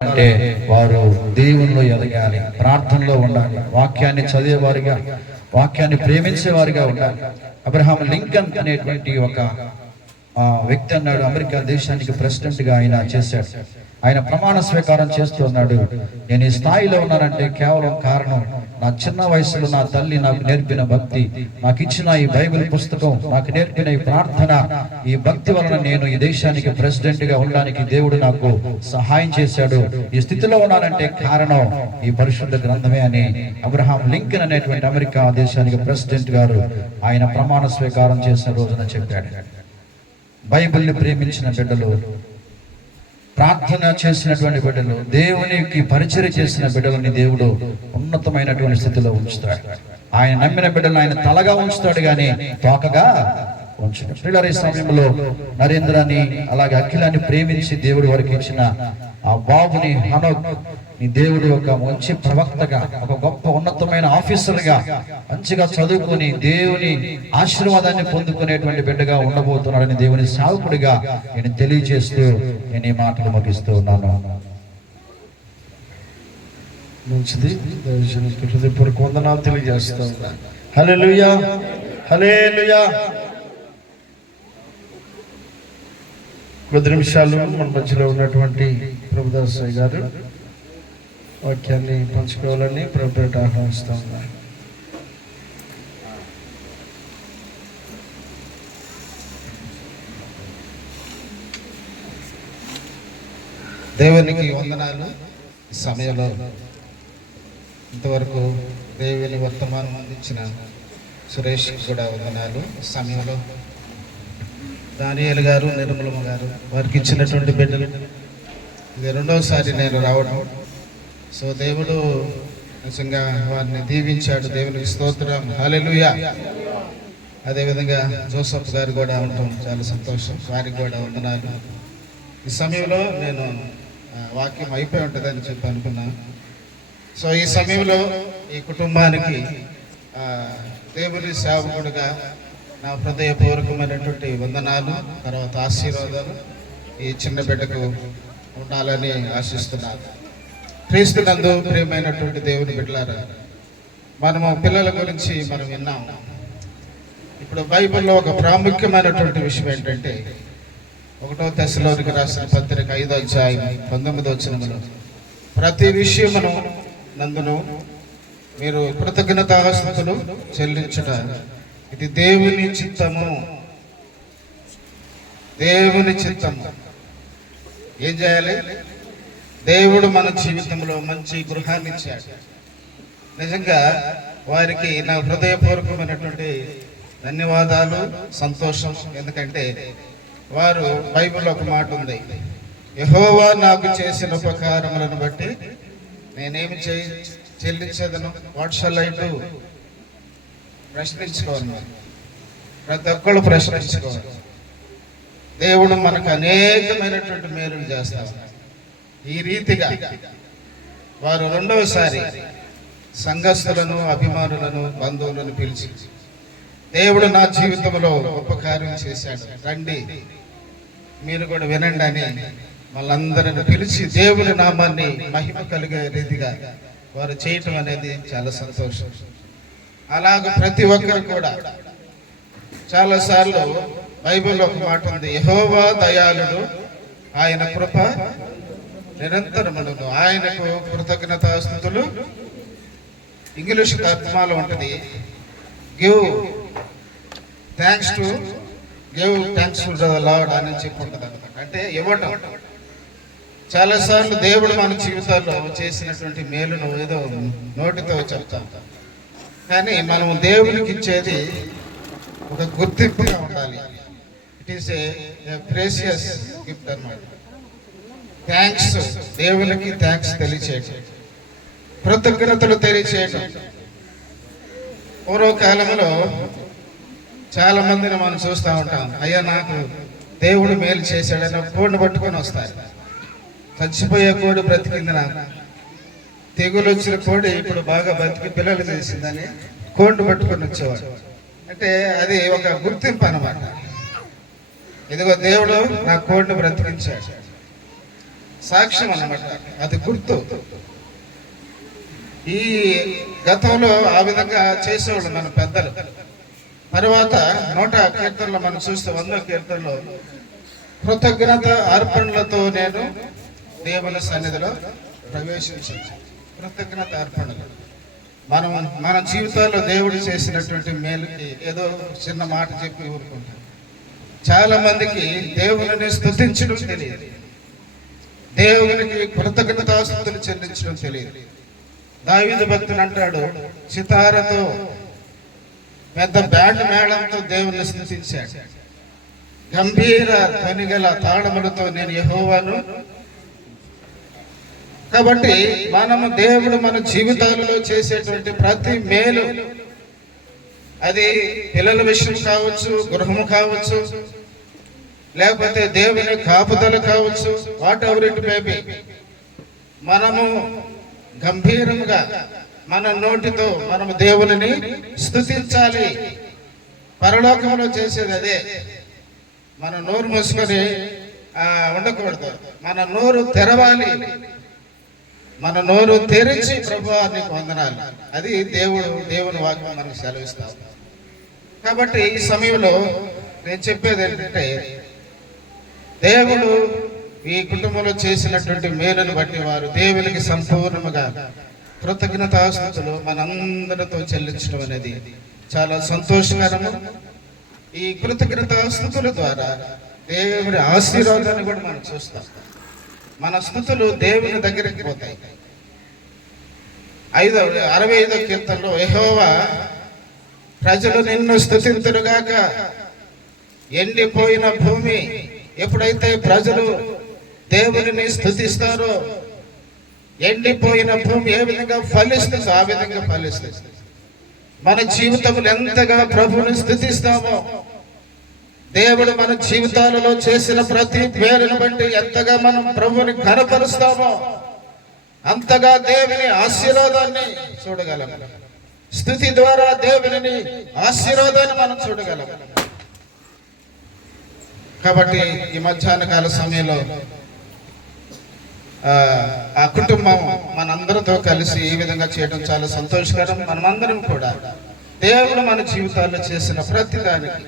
అంటే వారు దేవుల్లో ఎదగాలి ప్రార్థనలో ఉండాలి వాక్యాన్ని చదివేవారుగా వాక్యాన్ని ప్రేమించేవారుగా ఉండాలి. అబ్రహాం లింకన్ అనేటువంటి ఒక వ్యక్తి అన్నాడు అమెరికా దేశానికి ప్రెసిడెంట్గా ఆయన చేశాడు. ఆయన ప్రమాణ స్వీకారం చేస్తున్నాడు నేను ఈ స్థాయిలో ఉన్నానంటే కేవలం కారణం నా చిన్న వయసులో నా తల్లి నాకు నేర్పిన భక్తి. నాకు ఇచ్చిన ఈ బైబిల్ పుస్తకం నాకు నేర్పిన ఈ ప్రార్థన ఈ భక్తి వలన నేను ఈ దేశానికి ప్రెసిడెంట్గా ఉండడానికి దేవుడు నాకు సహాయం చేశాడు. ఈ స్థితిలో ఉన్నానంటే కారణం ఈ పరిశుద్ధ గ్రంథమే అని అబ్రహాం లింకన్ అనేటువంటి అమెరికా దేశానికి ప్రెసిడెంట్ గారు ఆయన ప్రమాణ స్వీకారం చేసిన రోజున చెప్పాడు. బైబిల్ని ప్రేమించిన బిడ్డలు ప్రార్థన చేసినటువంటి బిడ్డలు దేవునికి పరిచయం చేసిన బిడ్డలని దేవుడు ఉన్నతమైనటువంటి స్థితిలో ఉంచుతాడు. ఆయన నమ్మిన బిడ్డలను ఆయన తలగా ఉంచుతాడు కానీ తోకగా ఉంచుతాడు పిల్లల సమయంలో నరేంద్రాన్ని అలాగే అఖిలాన్ని ప్రేమించి దేవుడు వారికి ఇచ్చిన ఆ బాబుని హనోక్ నీ దేవుడు ఒక మంచి ప్రవక్తగా ఒక గొప్ప ఉన్నతమైన ఆఫీసర్గా మంచిగా చదువుకొని దేవుని ఆశీర్వాదాన్ని పొందుకునేటువంటి బిడ్డగా ఉండబోతున్నాడని దేవుని సావుకుడిగా నేను తెలియజేస్తూ నేను ఈ మాటలు ముగిస్తూ ఉన్నాను. మంచిది. హృదయపూర్వక వందనాలు తెలియజేస్తూ హలే లుయా హలే లుయా కొద్ది నిమిషాలు మన మధ్యలో ఉన్నటువంటి ప్రభుదాస్ గారు. వాక్యాన్ని పంచుకోవాలని ప్రభుత్వ ఆహ్వానిస్తా. ఉన్నా దేవునికి వందనాలు. ఈ సమయంలో ఇంతవరకు దేవుని వర్తమానం అందించిన సురేష్ కూడా వందనాలు. సమయంలో దానియేలు గారు నిర్మలమ్మ గారు వారికి ఇచ్చినటువంటి బిడ్డలు. ఇది రెండవసారి నేను రావడం సో దేవుడు నిజంగా వారిని దీవించాడు. దేవునికి స్తోత్రం. హల్లెలూయా. అదేవిధంగా జోసఫ్ గారు కూడా ఉండటం చాలా సంతోషం. వారికి కూడా వందనాలు. ఈ సమయంలో నేను వాక్యం అయిపోయి ఉంటుందని చెప్పి అనుకున్నాను సో ఈ సమయంలో ఈ కుటుంబానికి దేవుని సేవకుడుగా నా హృదయపూర్వకమైనటువంటి వందనాలు తర్వాత ఆశీర్వాదాలు ఈ చిన్న బిడ్డకు ఉండాలని ఆశిస్తున్నాను. క్రీస్తునందు ప్రియమైనటువంటి దేవుని బిడ్డలారా మనము పిల్లల గురించి మనం విన్నాం. ఇప్పుడు బైబిల్లో ఒక ప్రాముఖ్యమైనటువంటి విషయం ఏంటంటే ఒకటో దశలోనికి రాసిన పత్రిక ఐదో అధ్యాయం పంతొమ్మిదో వచ్చినములో ప్రతి విషయమును నందును మీరు కృతజ్ఞతాస్తుతులు చెల్లించుట. ఇది దేవుని చిత్తము. దేవుని చిత్తము. ఏం చేయాలి? దేవుడు మన జీవితంలో మంచి గృహాన్ని ఇచ్చాడు. నిజంగా వారికి నా హృదయపూర్వకమైనటువంటి ధన్యవాదాలు సంతోషం. ఎందుకంటే వారు బైబిల్ ఒక మాట ఉంది. యహోవా నాకు చేసిన ఉపకారములను బట్టి నేనేమి చే చెల్లించదను? What shall ప్రశ్నించుకోను. ప్రతి ఒక్కళ్ళు ప్రశ్నించుకోవాలి. దేవుడు మనకు అనేకమైనటువంటి మేలులు చేస్తారు ఈ రీతిగా వారు రెండవసారి సంఘస్థులను అభిమానులను బంధువులను పిలిచి దేవుడు నా జీవితంలో గొప్ప కార్యం చేశాడు. రండి. మీరు కూడా వినండి అని వాళ్ళందరిని పిలిచి దేవుని నామాన్ని మహిమ కలిగే రీతిగా వారు చేయటం అనేది చాలా సంతోషం. అలాగ ప్రతి ఒక్కరు కూడా చాలాసార్లు బైబిల్లో ఒక మాట ఉంది యహోవా దయాళుడు ఆయన కృప నిరంతరములను ఆయనకు కృతజ్ఞతాస్థుతులు ఇంగ్లీష్ అర్థమాలు ఉంటుంది give thanks to give thanks to the అని చెప్పి ఉంటుంది అనమాట అంటే ఇవ్వటం. చాలాసార్లు దేవుడు మన జీవితాల్లో చేసినటువంటి మేలును ఏదో నోటితో చెప్తాం కానీ మనం దేవునికి ఇచ్చేది ఒక గుర్తింపుగా ఉండాలి. It is a precious gift అనమాట థ్యాంక్స్ దేవునికి థ్యాంక్స్ తెలియచేయటం కృతజ్ఞతలు తెలియచేయటం పూర్వకాలంలో చాలా మందిని మనం చూస్తూ ఉంటాం. అయ్యా నాకు దేవుడు మేలు చేశాడని కోడిని పట్టుకొని వస్తారు. చచ్చిపోయే కోడి బ్రతికింది నాకు. తెగులు వచ్చిన కోడి ఇప్పుడు బాగా బతికి పిల్లలు చేసిందని కోడిని పట్టుకొని వచ్చేవాడు. అంటే అది ఒక గుర్తింపు అనమాట ఇదిగో దేవుడు నా కోడిని బ్రతికించాడు. సాక్ష్యం అనమాట అది గుర్తు. ఈ గతంలో ఆ విధంగా చేసేవాళ్ళు మన పెద్దలు. తర్వాత నూట కీర్తనలు మనం చూస్తే వంద కీర్తనలో. కృతజ్ఞత అర్పణలతో నేను దేవుని సన్నిధిలో ప్రవేశించాను. కృతజ్ఞత అర్పణలు. మనం మన జీవితాల్లో దేవుడు చేసినటువంటి మేలుకి ఏదో చిన్న మాట చెప్పి ఊరుకుంటాం. చాలా మందికి దేవుని స్థుతించడం తెలియదు. దేవునికి కృతజ్ఞతాస్తుతులు చెల్లించడం తెలియదు. దావిద భక్తులు అంటాడు సితారతో పెద్ద బ్యాండ్ మేళంతో దేవుని స్థుతించాడు. గంభీర ధ్వనిగల తాళములతో నేను యెహోవాను. కాబట్టి మనము దేవుడు మన జీవితాలలో చేసేటువంటి ప్రతి మేలు అది పిల్లల విషయం కావచ్చు గృహము కావచ్చు లేకపోతే దేవుని కాపుదలు కావచ్చు వాట్ ఎవర్ ఇట్ మేబీ మనము గంభీరముగా మన నోటితో మనము దేవుని స్థుతించాలి పరలోకంలో చేసేది అదే. మన నోరు మూసుకొని ఉండకూడదు. మన నోరు తెరవాలి. మన నోరు తెరిచి ప్రభు నీకు వందనాలు. అది దేవుడు దేవుని వాక్యం మనకు సెలవిస్తాం కాబట్టి ఈ సమయంలో నేను చెప్పేది ఏంటంటే దేవుడు ఈ కుటుంబంలో చేసినటువంటి మేలును బట్టి వారు దేవునికి సంపూర్ణముగా కృతజ్ఞతాస్తుతులు మనందరితో చెల్లించడం అనేది చాలా సంతోషకరము. ఈ కృతజ్ఞతాస్తుతుల ద్వారా దేవుడి ఆశీర్వాదాన్ని కూడా మనం చూస్తాం. మన స్థుతులు దేవుని దగ్గరికి పోతాయి. ఐదో అరవై ఐదో కీర్తనలో యహోవా ప్రజలు నిన్ను స్థుతింతురుగాక. ఎండిపోయిన భూమి ఎప్పుడైతే ప్రజలు దేవుని స్థుతిస్తారో ఎండిపోయిన భూమి ఏ విధంగా ఫలిస్తుందో ఆ విధంగా ఫలిస్తుంది. మన జీవితంలో ఎంతగా ప్రభువుని స్థుతిస్తామో దేవుడు మన జీవితాలలో చేసిన ప్రతి పేరును బట్టి ఎంతగా మనం ప్రభువుని కనపరుస్తామో అంతగా దేవుని ఆశీర్వాదాన్ని చూడగలం. స్థుతి ద్వారా దేవుని ఆశీర్వాదాన్ని మనం చూడగలం. కాబట్టి ఈ మధ్యాహ్న కాల సమయంలో ఆ, కుటుంబం మనందరితో కలిసి ఈ విధంగా చేయడం చాలా సంతోషకరం. మనమందరం కూడా దేవుడు మన జీవితాల్లో చేసిన ప్రతిదానికి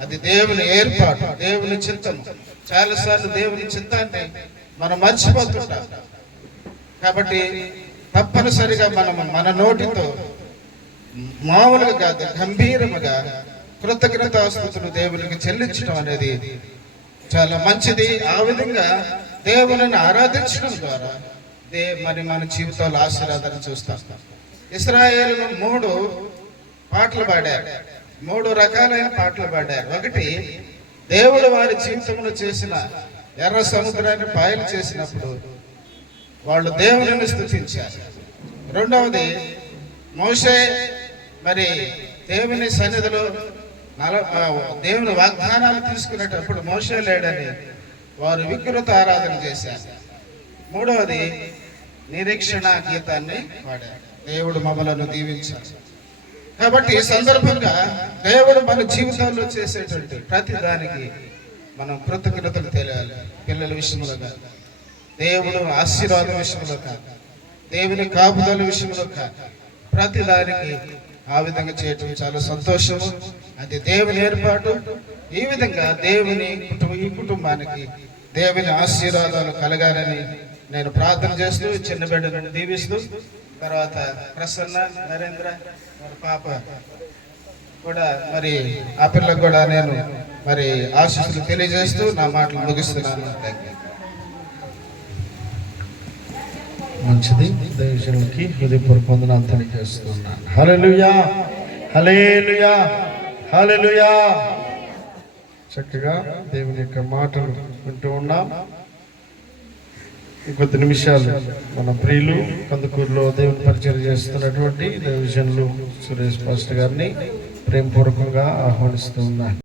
అది దేవుని ఏర్పాటు దేవుని చిత్తం. చాలాసార్లు దేవుని చింతాన్ని మనం మర్చిపోతుంటాం. కాబట్టి తప్పనిసరిగా మనం మన నోటితో మామూలుగా కాదు గంభీరముగా కృతజ్ఞత కృతజ్ఞతాస్తుతులు దేవునికి చెల్లించడం అనేది చాలా మంచిది. ఆ విధంగా దేవుని ఆరాధించడం ద్వారా దే మరి మన జీవితాలు ఆశీర్వాదాన్ని చూస్తాం. ఇస్రాయేల్ మూడు పాటలు పాడారు. మూడు రకాలైన పాటలు పాడారు. ఒకటి దేవుడు వారి జీవితంలో చేసిన ఎర్ర సముద్రాన్ని పాయలు చేసినప్పుడు వాళ్ళు దేవుని స్థుతించారు. రెండవది మోషే మరి దేవుని సన్నిధిలో దేవుని వాగ్దానాలు తీసుకునేటప్పుడు మోసే లేడని వారు వికృత ఆరాధన చేశారు. మూడవది నిరీక్షణ గీతాన్ని వాడారు. దేవుడు మమ్మలను దీవించారు. కాబట్టి ఈ సందర్భంగా దేవుడు మన జీవితాల్లో చేసేటువంటి ప్రతి దానికి మనం కృతజ్ఞతలు తెలియాలి. పిల్లల విషయంలో కాదు. దేవుడు ఆశీర్వాదం విషయంలో కాదు. దేవుని కాపుదల విషయంలో కాదు. ప్రతి దానికి ఆ విధంగా చేయటం చాలా సంతోషము. అది దేవుని ఏర్పాటు. ఈ విధంగా దేవుని కుటుంబ ఈ కుటుంబానికి దేవుని ఆశీర్వాదాలు కలగాలని నేను ప్రార్థన చేస్తూ చిన్న బిడ్డను దీవిస్తూ తర్వాత ప్రసన్న నరేంద్ర మరి పాప కూడా మరి ఆ పిల్లకు కూడా నేను మరి ఆశీస్సులు తెలియజేస్తూ నా మాటలు ముగిస్తున్నాను. మంచిది. దైవజనులకి హృదయపూర్వక వందనాలు తెలియజేస్తున్నాను. హలో హల్లెలూయా! హాలెలుయా చక్కగా దేవుని యొక్క మాటలు వింటూ ఉన్నాం. ఇంకొద్ది నిమిషాలు మన ప్రియులు కందుకూరులో దేవుని పరిచయం చేస్తున్నటువంటి దైవజనులు సురేష్ పాస్టర్ గారిని ప్రేమపూర్వకంగా ఆహ్వానిస్తూ ఉన్నాను